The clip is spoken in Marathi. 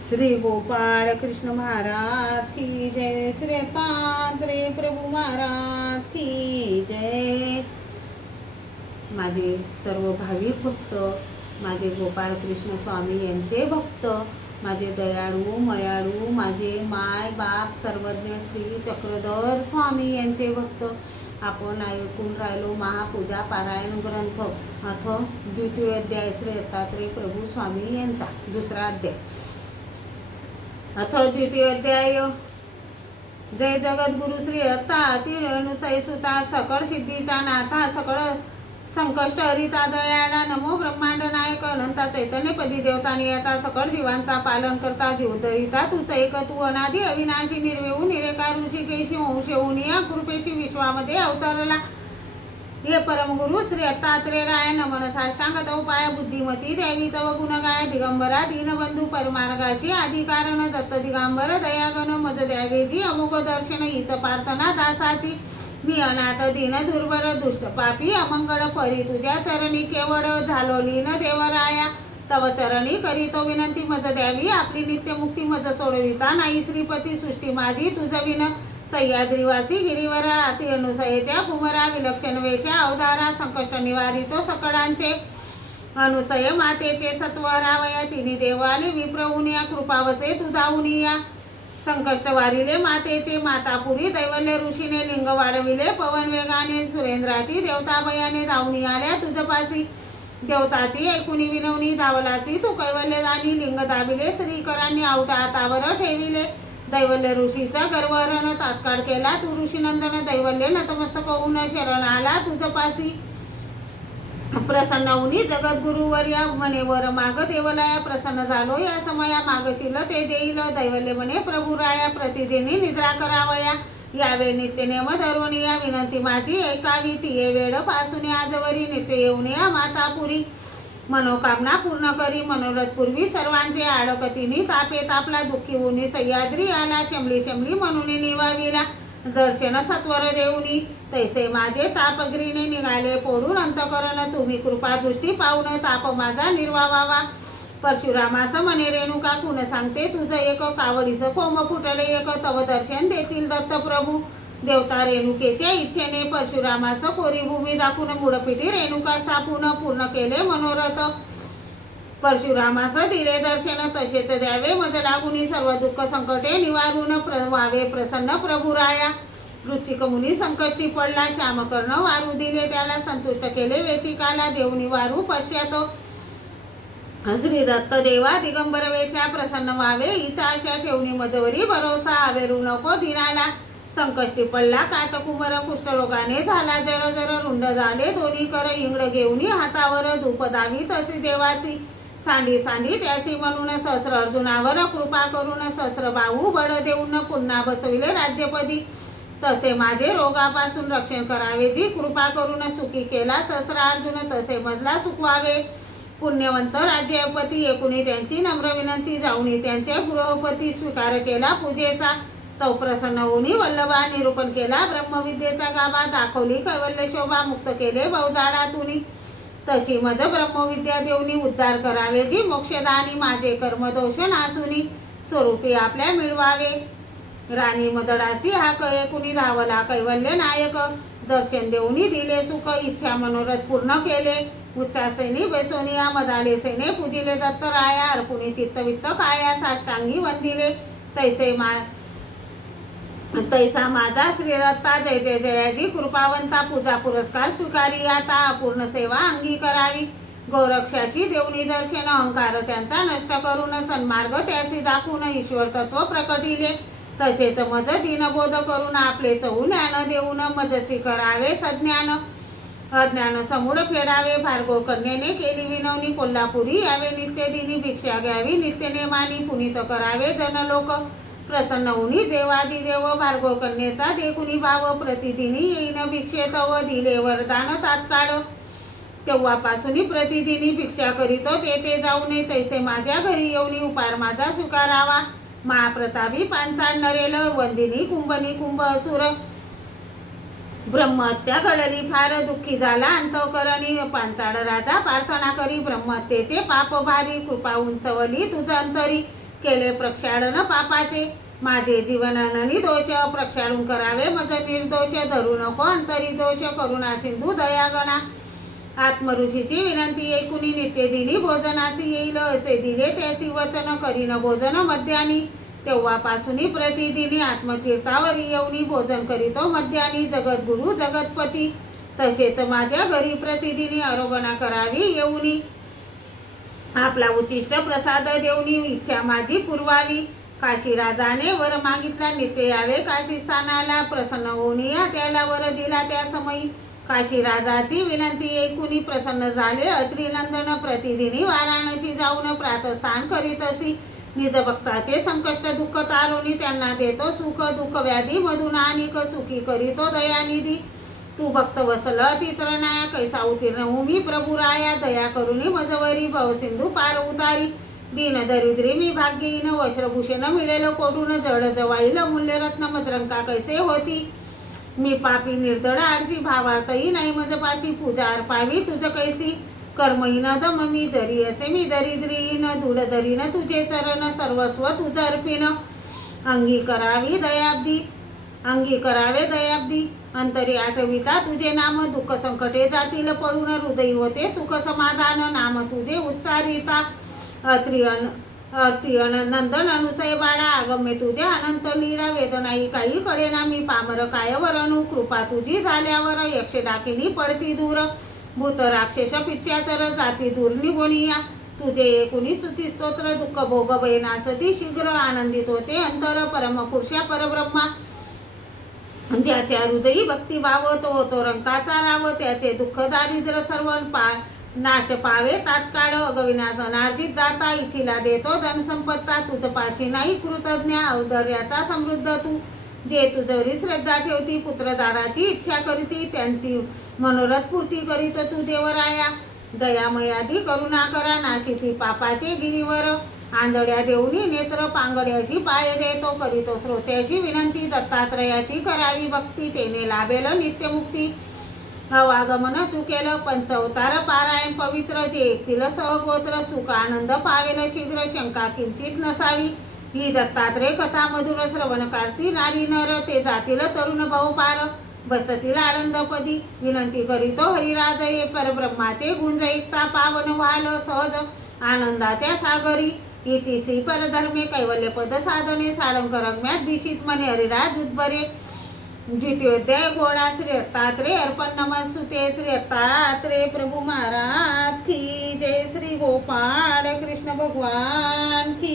श्री गोपाळ कृष्ण महाराज की जय, श्री दत्तात्रेय प्रभू महाराज की जय। माझे सर्व भाविक भक्त, माझे गोपाळ कृष्ण स्वामी यांचे भक्त, माझे दयाळू मयाळू, माझे माय बाप सर्वज्ञ श्री चक्रधर स्वामी यांचे भक्त, आपण ऐकून राहिलो महापूजा पारायण ग्रंथ अथ द्वितीय अध्याय श्री दत्तात्रेय प्रभू स्वामी यांचा दुसरा अध्याय। अथ द्वितीय अध्याय। जय जगद्गुरु श्री दत्तातील अनुसय सुता, सकळ सिद्धीचा नाथा, सकळ संकष्ट हरिता दयाळा, नमो ब्रह्मांड नायक अनंता चैतन्य पदी देवता नियता, सकळ जीवांचा पालन करता जीवधरिता, तूच एक तू अनादी अविनाशी निर्वेऊ निरेकार ऋषिकेशी वंशेहून या कृपेशी विश्वामध्ये अवतरला हे परमगुरु श्री दत्तात्रेय राय, नमन साष्टांग तव पाय बुद्धिमती देवी तव गुणगाय, दिगंबरा दीनबंधू परमार्गाशी आदि कारण दत्त दिगंबर दयागण मज द्यावेजी, अमोघ दर्शन हीच प्रार्थना दासाची, मी अनाथ दीन दुर्बर दुष्ट पापी अमंगळ परी, तुझ्या चरणी केवळ झालो लीन देवराया, तव चरणी करीतो विनंती मज द्यावी, आपली नित्य मुक्ती मज सोडविता नाही, श्रीपती सृष्टी माझी तुझ विन, सह्याद्रीवासी गिरीवर अति अनुसयेच्या कुमरा, विलक्षण वेशा अवधारा, संकष्ट निवारितो सकळांचे अनुसय, मातेचे सत्व रावया, तिन्ही देवाने विप्रहुनिया, कृपावसे तू धावुनिया, संकष्ट वारिले मातेचे मातापुरी, दैवल्य ऋषीने लिंग वाढविले, पवन वेगाने सुरेंद्राती, देवता भयाने धावणी आल्या तुझपासी, देवताची ऐकुनी विनवणी धावलासी, तू कैवल्यदानी लिंग दाबिले, श्रीकरांनी आवटा हातावर ठेविले, दैवल्य ऋषीचा गर्वहरण तात्काळ केला, तू ऋषीनंदन दैवल्य नतमस्तक होऊन शरण आला तुझपासी, प्रसन्न होऊनी जगद्गुरुवर या मनेवर माग, देवलाया प्रसन्न झालो या समया, मागशील ते देईल दैवल्य म्हणे प्रभू राया, प्रतिदिनी निद्रा करावया, यावे नित्य नेम धरून या, विनंती माझी ऐकावी ती वेळ पासून आजवरी, नित्य येऊन या मातापुरी, मनोकामना पूर्ण करी, मनोरथ पूर्वी सर्वांचे आडकतीनी, तापे तापला दुःखी होऊनी सह्याद्री आला, शमली शमली म्हणून निवाविला, दर्शन सत्वर देऊनी, तैसे माझे तापग्रीने निघाले पोडून अंतकरण, तुम्ही कृपा दृष्टी पाहून ताप माझा निर्वावावा, परशुरामास मने रेणुका कुण सांगते, तुझं एक कावडीस कोंब फुटले एक, तव दर्शन देतील दत्त प्रभू, देवता रेणुकेच्या इच्छेने परशुरामास कोरी भूमी दाखवून, मुडपिटी रेणुका सापून पूर्ण केले मनोरथ, परशुरामास दिले दर्शन तसेच द्यावे मज लागुनी, सर्व दुःख संकटे निवारून व्हावे प्रसन्न प्रभू राया, वृश्चिक मुनी संकष्टी पडला, श्यामकर्ण वारू दिले त्याला, संतुष्ट केले वेचिकाला, देऊनी वारू पश्चात, श्री दत्त देवा दिगंबर वेशा प्रसन्न व्हावे, हिचा आशा ठेवणी मजवरी भरोसा, आवेरू नको दिनाला, संकष्टी पडला कात कुमर, कुष्ठरोगाने झाला जर जर, रुंड झाले दोन्ही कर, इंगड घेऊनी हातावर धूप दावी तसे देवासी, सांडी सांडी त्यासी म्हणून, सहस्र अर्जुनावर कृपा करून, सहस्र बाहू बळ देऊन पुन्हा बसविले राज्यपदी, तसे माझे रोगापासून रक्षण करावे जी, कृपा करून सुखी केला सहस्र अर्जुन, तसे मजला सुखवावे पुण्यवंत राज्यपती, एकूणी त्यांची नम्र विनंती जाऊनी, त्यांचे गृहपती स्वीकार केला पूजेचा, तो प्रसन्न होऊनी वल्लभा निरूपण केला, ब्रह्मविद्येचा गाभा दाखवली कैवल्य शोभा, मुक्त केले बहुजाडातुनी, तशी मज ब्रह्मविद्या देऊनी उद्धार करावे जी, मोक्षदानी माझे कर्मदोष नासुनी, स्वरूपी आपल्या मिळवावे, राणी मदडासी हा कुणी धावला कैवल्य नायक, दर्शन देऊनी दिले सुख, इच्छा मनोरथ पूर्ण केले, उच्चासेनी बेसोनिया मदाले सेने, पूजिले दत्त राया, अर्पुणी चित्तवित्त काया, साष्टांगी वंदिले, तैसा माझा श्री दत्ता, जय जय जयाजी कृपावंता, पूजा पुरस्कार स्वीकारी आता, अपूर्ण सेवा अंगी करावी, गौरक्षाशी देऊनी दर्शन, अहंकार त्यांचा नष्ट करून, सन्मार्ग त्यासी दाखवून, ईश्वर तत्व प्रकटिले, तसेच मज दीनबोध करून, आपले चहू ज्ञान देऊन, मजसी करावे सज्ञान, अज्ञान समूळ फेडावे, भार्गव कन्येने केली विनवणी, कोल्हापुरी यावे नित्य दिनी, भिक्षा घ्यावी नित्य नेमानी, पुनीत करावे जनलोक, प्रसन्न होऊनी देवादिदेव, भार्गव कन्येचा देखुनी भाव, प्रतिदिनी येईन भिक्षेत व दिले वरदान तात्काळ, तेव्हापासून प्रतिदिनी भिक्षा करीतो ते जाऊ नये, तैसे माझ्या घरी येऊनी उपार माझा स्वीकारावा, महाप्रतापी पांचाळ नरेल, वंदिनी कुंभनी कुंभ असुर, ब्रह्महत्या घडली फार, दुःखी झाला अंतःकरणी, पांचाळ राजा प्रार्थना करी, ब्रह्महत्येचे पाप भारी, कृपा उंचवली तुझ अंतरी, केले प्रक्षाळन पापाचे, माझे जीवन निर्दोष प्रक्षाळून करावे मज निर्दोष, धरू नको अंतरी दोष, करुणा सिंधू दयागणा. आत्मऋषीची विनंती ऐकुनी नित्य दिनी भोजनासी येईल, असे दिले त्यासी वचन करीन भोजन मध्यानी. तेव्हापासून प्रतिदिनी आत्मतीर्थावरी येऊनी भोजन करीतो मध्यानी. जगद्गुरु जगतपती तसेच माझ्या घरी प्रतिदिनी आरोगणा करावी येऊनी. आपला उचिष्ट प्रसाद देऊनी इच्छा माझी पुरवावी. काशी राजाने वर मागितला नित्य यावे काशी स्थानाला, प्रसन्न होऊन या त्याला वर दिला त्या समयी. काशी राजाची विनंती ऐकुनी प्रसन्न झाले अत्रिनंदन, प्रतिदिनी वाराणसी जाऊन प्रातस्नान करीत असी. निज भक्ताचे संकष्ट दुःख तारुणी, त्यांना देतो सुख दुःख व्याधी मधून अनिक, सुखी करीतो दयानिधी. तू भक्त वसल अतित्रनाया, कैसा उत्तीर्ण मी प्रभू राया. दया करुणी मजवरी भवसिंधू पार उतारी. दीन दरिद्री मी भाग्यहीन, वस्त्रभूषण मिळेल कोडून, जड जवाईल मूल्यरत्न मजरंका कैसे होती. मी पापी निर्दळ आळशी, भावार्थही नाही मजपाशी. पूजा अर्पावी तुझ कैसी, कर्महीन दम मी जरी असे मी दरिद्रीन. धूळ धरीन तुझे चरण, सर्वस्व तुझ अर्पिन. अंगी करावी दयाब्दी, अंगी करावे दयाब्दी. अंतरी आठविता तुझे नाम, दुःख संकटे जातील पडून. हृदयी होते सुख समाधान, नाम तुझे उच्चारिता. अर्थियन नंदन अनुसय बाळा, आगम्य तुझे अनंत लीळा. वेदनाई काही कडेना मी पामर काय वरणू, कृपा तुझी झाल्यावर यक्ष डाकिनी पडती दूर. भूत राक्षस पिच्चाचर जाती दूर निघोनिया. तुझे एकुणी स्तुती स्तोत्र, दुःख भोग भयनासती शीघ्र. आनंदित होते अंतर परमपुरुषा परब्रह्मा. ज्याच्या हृदयी भक्तिभाव तो रंकाचा राव. त्याचे दुःख दारिद्र्य सर्व नाश पावे तात्काळ. अगविनाश अनार्जित दाता, इच्छिला देतो धन संपत्ता. तुझ पाशी नाही कृतज्ञ, औदर्याचा समृद्ध तू. जे तुझवरी श्रद्धा ठेवती, पुत्रदाराची इच्छा करीती, त्यांची मनोरथ पूर्ती करीत तू देवराया. दयामयादी करुणा करा, नाशिती पापाचे गिरीवर. आंधळ्या देऊनी नेत्र, पांगड्याशी पाय देतो, करीतो श्रोत्याशी विनंती. दत्तात्रयाची करावी भक्ती, तेने लाभेल नित्यमुक्ती. अवागमन चुकेल पंचअवतार पारायण पवित्र. जे ऐकतील सहगोत्र, सुख आनंद पावेल शीघ्र. शंका किंचित नसावी, ही दत्तात्रय कथा मधुर. श्रवण कार्ती नारी नर, ते जातील तरुण बहुपार. बसतील आनंदपदी, विनंती करीतो हरिराज. हे परब्रह्माचे गुंज ऐकता, पावन व्हाल सहज आनंदाच्या सागरी. इतिश्री परधर्मे कैवल्य पद साधने, साळंक रम्यात दिशित मने हरिराज उद्भरे. द्वितीयोध्याय घोडा. श्री दत्तात्रेय अर्पण नमस्तुते. श्री दत्तात्रेय प्रभु महाराज की जय. श्री गोपाळ कृष्ण भगवान की